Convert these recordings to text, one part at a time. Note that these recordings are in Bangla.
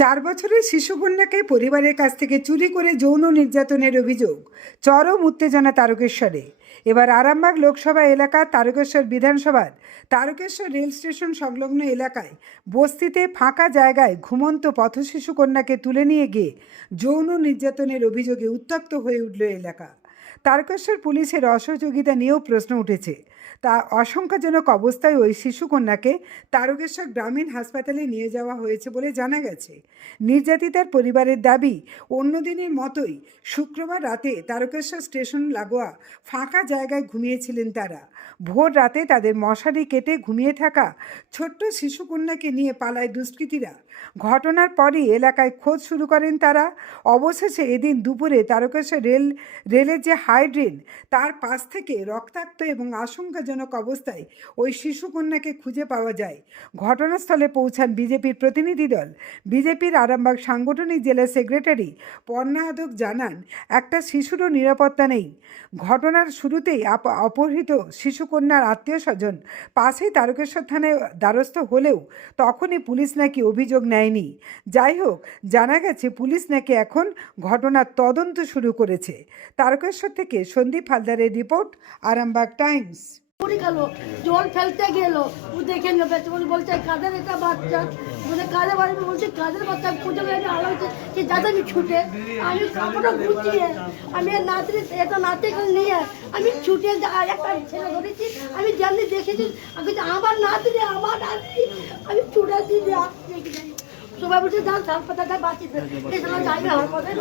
চার বছরের শিশুকন্যাকে পরিবারের কাছ থেকে চুরি করে যৌন নির্যাতনের অভিযোগ। চরম উত্তেজনা তারকেশ্বরে। এবার আরামবাগ লোকসভা এলাকা তারকেশ্বর বিধানসভার তারকেশ্বর রেল স্টেশন সংলগ্ন এলাকায় বস্তিতে ফাঁকা জায়গায় ঘুমন্ত পথশিশু কন্যাকে তুলে নিয়ে গিয়ে যৌন নির্যাতনের অভিযোগে উত্তপ্ত হয়ে উঠল এলাকা। তারকেশ্বর পুলিশের অসহযোগিতা নিয়েও প্রশ্ন উঠেছে। তা আশঙ্কাজনক অবস্থায় ওই শিশুকন্যাকে তারকেশ্বর গ্রামীণ হাসপাতালে নিয়ে যাওয়া হয়েছে বলে জানা গেছে। নির্যাতিতার পরিবারের দাবি অন্য দিনের মতোই শুক্রবার রাতে তারকেশ্বর স্টেশন লাগোয়া ফাঁকা জায়গায় ঘুমিয়েছিলেন তারা। ভোর রাতে তাদের মশারি কেটে ঘুমিয়ে থাকা ছোট্ট শিশুকন্যাকে নিয়ে পালায় দুষ্কৃতীরা। ঘটনার পরই এলাকায় খোঁজ শুরু করেন তারা। অবশেষে এদিন দুপুরে তারকেশ্বর রেল, রেলের যে হাইড্রেন তার পাশ থেকে রক্তাক্ত এবং আশঙ্কাজনক অবস্থায় ওই শিশুকন্যাকে খুঁজে পাওয়া যায়। ঘটনাস্থলে পৌঁছান বিজেপির প্রতিনিধি দল। বিজেপির আরামবাগ সাংগঠনিক জেলা সেক্রেটারি পর্ণা আদক জানান, একটা শিশুরও নিরাপত্তা নেই। ঘটনার শুরুতেই অপহৃত শিশুকন্যার আত্মীয় স্বজন পাশেই তারকেশ্বর থানায় দ্বারস্থ হলেও তখনই পুলিশ নাকি অভিযোগ নেয়নি। যাই হোক, জানা গেছে পুলিশ নাকি এখন ঘটনার তদন্ত শুরু করেছে। তারকেশ্বর থেকে সন্দীপ হালদারের রিপোর্ট, আরামবাগ টাইমস। পড়ে গেল জল ফেলতে গেল। ও দেখে তুমি বলছে কাদের এটা বাচ্চা? বলে কাদের বাড়ি? বলছে কাদের বাচ্চা? খুঁজে বেড়ে আলো হচ্ছে যে যাতে আমি ছুটে। আমি কাপড়টা গুছিয়ে আমি নাতি এটা নাতি নিয়ে আমি ছুটে একটা ছেলে ধরেছি আমি যেমনি দেখেছি আমি বলছি, আমার নাতি আমার নাতি আমি ছুটে দিয়ে দেখি। সবাই বলছে যান এই সময় যাইবে হাসপাতালে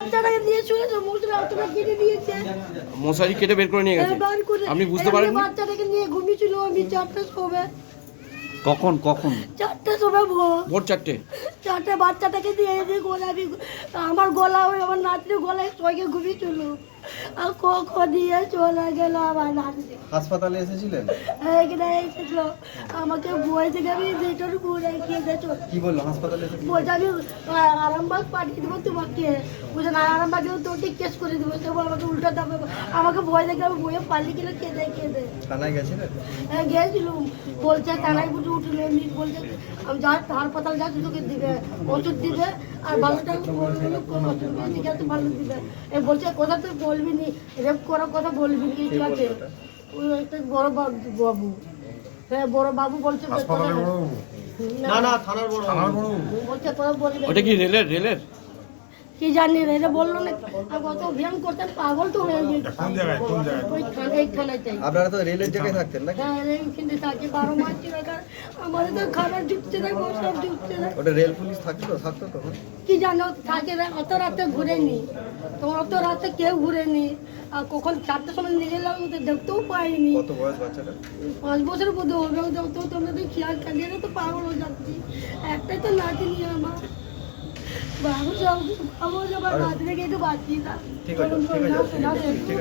বাচ্চাটাকে দিয়ে চলেছে মুখটা অতটা কেটে দিয়েছে। মশারি কেটে বের করে নিয়ে গেছে। বার করে আপনি বুঝতে পারেননি বাচ্চাটাকে নিয়ে ঘুমিয়েছিল আমি চারটে শোবে কখন কখন? চারটে শোবে ভোর। ভোর চারটে। চারটে বাচ্চাটাকে দিয়ে এনে গলা আমি আমার গলা হয়ে আমার নাতির গলায় সঙ্গে ঘুমিয়েছিল। আর ক দিয়ে চলে গেল আমার নাতি? হাসপাতালে এসেছিলেন? এখানে এসেছিল। আমাকে বই আমি যেটার ঘুরে খেয়ে গেছো কি বলল হাসপাতালে বলছে আমি আরামবাগ পাঠিয়ে দেবো তোমাকে। বলছে না আরামবাগেও তোকে কেস করে দেবো। সে আমাকে উল্টা দাবে আমাকে ভয় দেখে আমি বইয়ে পালিয়ে গেলে কেঁদে কেঁদে থানায় গেছিলেন? হ্যাঁ গিয়েছিলাম বলছে থানায় বুঝে উঠল বলছে আমি যা হাসপাতাল যা তোকে দিবে ওষুধ দিবে আর বাংলাটা ভালো দিবে এ বলছে কথা তুই বলবি নি রেপ করার কথা বলবি নি ঠিক আছে ওই একটা বড় বাবু বাবু। হ্যাঁ বড় বাবু বলছে না না থানার বড় বলছে কথা বলবি ওটা কি রেলের রেলের? কি জানি রে বলল না। কত অভিযান করতেন পাগল তো হয়ে গেছে। আপনারা তো রেলের জায়গায় থাকতেন হ্যাঁ থাকে বারো মাস আমাদের তো খাবার ঢুকছে না সব ঢুকছে না। ওটা রেল পুলিশ থাকতো থাকতো তখন কি জানো থাকে না অত রাতে ঘুরেনি। তোমার অত রাতে কেউ ঘুরেনি। আর কখন চারটের সময় নিয়ে এলাম দেখতেও পাইনি। কত বয়স বাচ্চাটা? পাঁচ বছর বোধ হবে দেখতেও তোমরা তো খেয়াল কাটিয়ে তো পাগল হয়ে যাচ্ছি। একটাই তো নাতি নিয়ে আমার। বাবু সব আমার আমার নাতি রেখে তো বাঁচি না ঠিক আছে ঠিক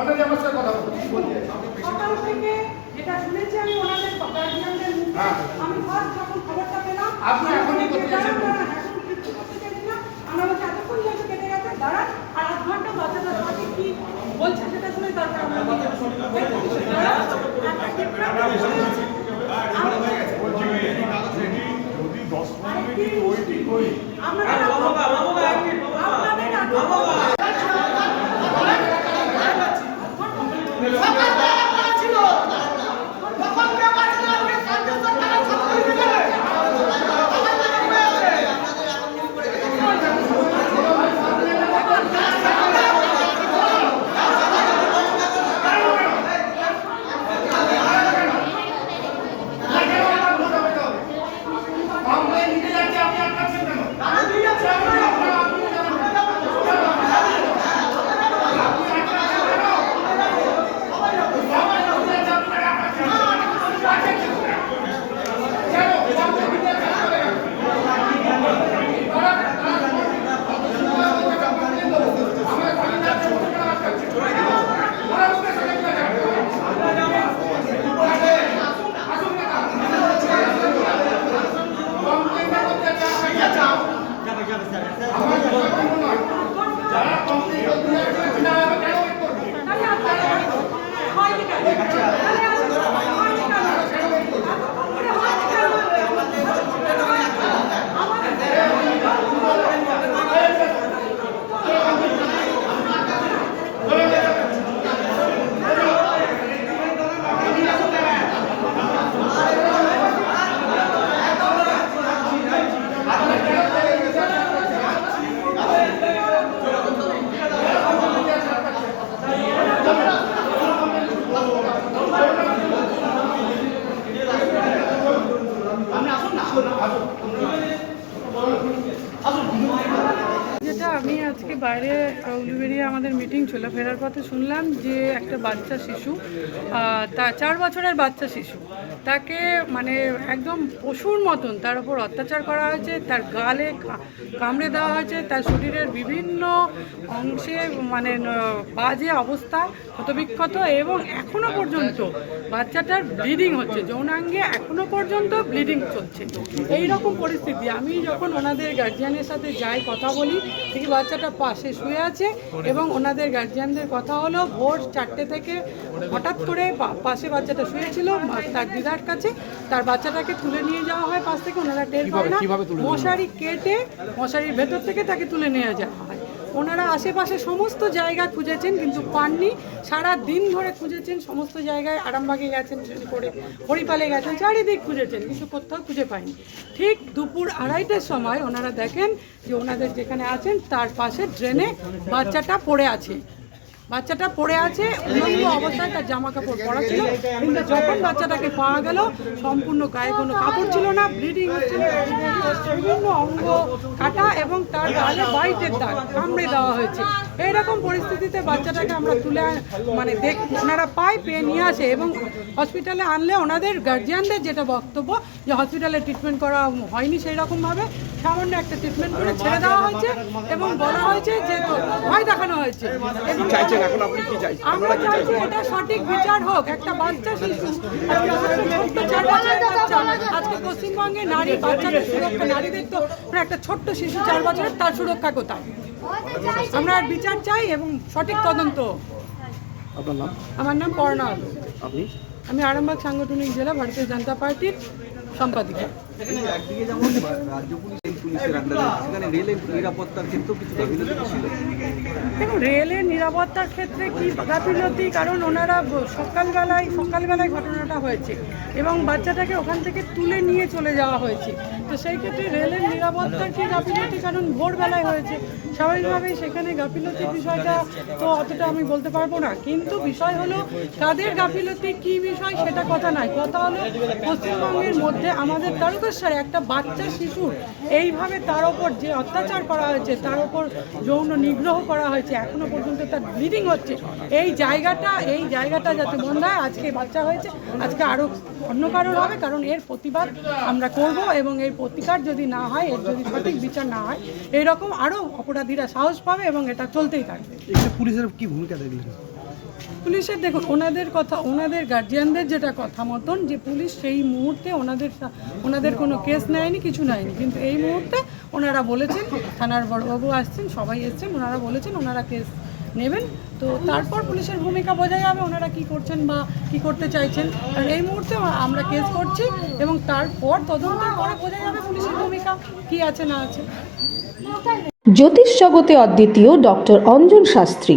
আছে ব্যবস্থা কথা আছে সকাল থেকে যেটা শুনেছি আমি ওনাদের গার্জিয়ানদের মুখে আমি ফার্স্ট যখন খবরটা পেলাম আপনি এখন কি করতে চাইছেন এখন কিছু করতে চাইছি না। আমার কাছে এতক্ষণ যেহেতু কেটে গেছে দাঁড়ান আর আধ ঘণ্টা বাচ্চাদের সাথে কি বলছে সেটা শুনে তারপর আমরা 그거는 아주 아주 궁금합니다. বাইরে উলুবেরিয়া আমাদের মিটিং ছিল ফেরার পথে শুনলাম যে একটা বাচ্চা শিশু তা চার বছরের বাচ্চা শিশু। তাকে মানে একদম পশুর মতন তার উপর অত্যাচার করা হয়েছে, তার গালে কামড়ে দেওয়া হয়েছে, তার শরীরের বিভিন্ন অংশে মানে বাজে অবস্থা, ক্ষতবিক্ষত এবং এখনও পর্যন্ত বাচ্চাটার ব্লিডিং হচ্ছে, যৌনাঙ্গে এখনও পর্যন্ত ব্লিডিং চলছে। এই রকম পরিস্থিতি। আমি যখন ওনাদের গার্জিয়ানের সাথে যাই, কথা বলি দেখি বাচ্চাটা পাশে শুয়ে আছে এবং ওনাদের গার্জিয়ানদের কথা হলো ভোর চারটে থেকে হঠাৎ করে পাশে বাচ্চাটা শুয়েছিল তার দিদার কাছে। তার বাচ্চাটাকে তুলে নিয়ে যাওয়া হয় পাশ থেকে ওনারা টের পায় না। মশারি কেটে মশারির ভেতর থেকে তাকে তুলে নিয়ে যাওয়া হয় ওনারা আশেপাশে সমস্ত জায়গা খুঁজেছেন, কিন্তু পাননি। সারা দিন ধরে খুঁজেছেন, সমস্ত জায়গায় আরামবাগে গেছেন করে হরিপালে গেছেন, চারিদিক খুঁজেছেন, কিন্তু কোথাও খুঁজে পায়নি ঠিক দুপুর আড়াইটের সময় ওনারা দেখেন যে ওনাদের যেখানে আছেন, তার পাশে ড্রেনে বাচ্চাটা পড়ে আছে। বাচ্চাটা পড়ে আছে, উলঙ্গ অবস্থায় তার জামা কাপড় পরা ছিল, কিন্তু যখন বাচ্চাটাকে পাওয়া গেল, সম্পূর্ণ গায়ে কোনো কাপড় ছিল না ব্লিডিং হচ্ছিল বিভিন্ন অঙ্গ কাটা এবং তার গালে বাইটের দাগ কামড়ে দেওয়া হয়েছে। এইরকম পরিস্থিতিতে বাচ্চাটাকে আমরা তুলে মানে দেখ ওনারা পায় পেয়ে নিয়ে আসে এবং হসপিটালে আনলে ওনাদের গার্জিয়ানদের যেটা বক্তব্য যে হসপিটালে ট্রিটমেন্ট করা হয়নি সেই রকমভাবে সামান্য একটা ট্রিটমেন্ট করে ছেড়ে দেওয়া হয়েছে এবং বলা হয়েছে যে ভয় দেখানো হয়েছে। এবং এখন আপনি কি চাইছেন? আমরা চাইছি এটা সঠিক বিচার হোক একটা বাচ্চা শিশু। আজকে পশ্চিমবঙ্গে নারী বাচ্চাদের সুরক্ষা নারীদের তো একটা ছোট্ট শিশু চার বছরের তার সুরক্ষা কোথায়? আমরা বিচার চাই এবং সঠিক তদন্ত। আপনার নাম? আমার নাম পর্ণা আলো আপনি? আমি আরামবাগ সাংগঠনিক জেলা ভারতীয় জনতা পার্টির সম্পাদিকা। একদিকে যেমন রাজ্য পুলিশ পুলিশের আন্ডারে সেখানে রেলের নিরাপত্তার ক্ষেত্রেও কিছু গাফিলতি ছিল। দেখুন রেলের নিরাপত্তার ক্ষেত্রে কি গাফিলতি কারণ ওনারা সকালবেলায় সকালবেলায় ঘটনাটা হয়েছে এবং বাচ্চাটাকে ওখান থেকে তুলে নিয়ে চলে যাওয়া হয়েছে। তো সেই ক্ষেত্রে রেলের নিরাপত্তার কি গাফিলতি? কারণ ভোরবেলায় হয়েছে। স্বাভাবিকভাবেই সেখানে গাফিলতির বিষয়টা তো অতটা আমি বলতে পারব না। কিন্তু বিষয় হলো তাদের গাফিলতি, কি বিষয় সেটা কথা নয়। কথা হলো, পশ্চিমবঙ্গের মধ্যে আমাদের তারকেশ্বরে একটা বাচ্চা শিশুর এইভাবে তার ওপর যে অত্যাচার করা হয়েছে, তার ওপর যৌন নিগ্রহ করা হয়েছে, এখনও পর্যন্ত তার ব্লিডিং হচ্ছে। এই জায়গাটা এই জায়গাটা যাতে বন্ধ হয় আজকে বাচ্চা হয়েছে আজকে আরও অন্য কারোর হবে কারণ এর প্রতিবাদ আমরা করব এবং এর প্রতিকার যদি না হয় এর যদি সঠিক বিচার না হয় এইরকম আরও অপরাধীরা সাহস পাবে এবং এটা চলতেই থাকবে। পুলিশের কি ভূমিকা দেখলেন? পুলিশের দেখুন ওনাদের কথা ওনাদের গার্জিয়ানদের যেটা কথা মতন যে পুলিশ সেই মুহূর্তে ওনাদের ওনাদের কোনো কেস নেয়নি কিছু নেয়নি। কিন্তু এই মুহূর্তে ওনারা বলেছেন থানার বড়বাবু আসছেন সবাই এসছেন ওনারা বলেছেন ওনারা কেস নেবেন। তো তারপর পুলিশের ভূমিকা বোঝা যাবে ওনারা কি করছেন বা কি করতে চাইছেন। কারণ এই মুহূর্তে আমরা কেস করছি এবং তারপর তদন্তের পরে বোঝা যাবে পুলিশের ভূমিকা, কি আছে না আছে। জ্যোতিষ জগতে অদ্বিতীয় ডক্টর অঞ্জন শাস্ত্রী।